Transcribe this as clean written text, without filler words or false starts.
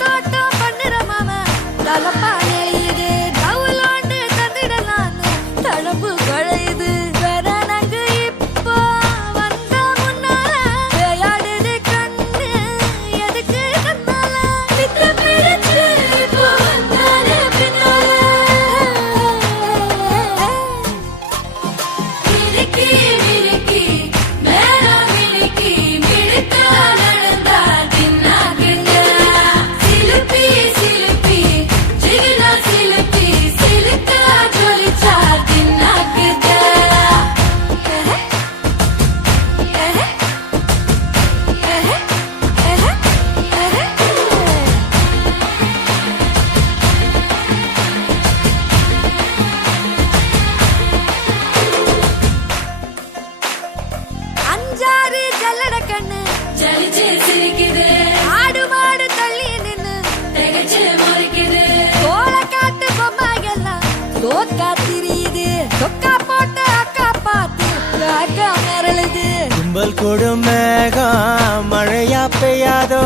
தோட்டம் பண்ணுற மாமா தலப்பா நெளியுது டவுலாண்டு தந்திடலான்னு தழம்பு குழையுது வேற நாங்க இப்போ வந்த முன்னால விளையாடுது கண்ணு எதுக்கு கண்ணால வித்த பிடிச்சு இப்போ வந்தானே பின்னால மினுக்கி மினுக்கி மேல மினுக்கி மினுக்கா நடந்தா தின்னாக்குங்க சிலுப்பி சிலுப்பி ஜிகினா சிலுப்பி சிலுக்கா ஜொலிச்சா தின்னாக்குங்க அஞ்சாறு ஜல்லட கண்ணு ஜலிச்சு சிரிக்குது ஆடு மாடு தள்ளி நின்னு திகச்சு முறைக்குது கோல காட்டு பொம்மைகள்லாம் தோக்கா திரியுது தொக்கா போட்டு அக்கா பார்த்து அக்கா மிரளுது கும்பல் கொடும் மேகம் மழையா பெய்யாதோ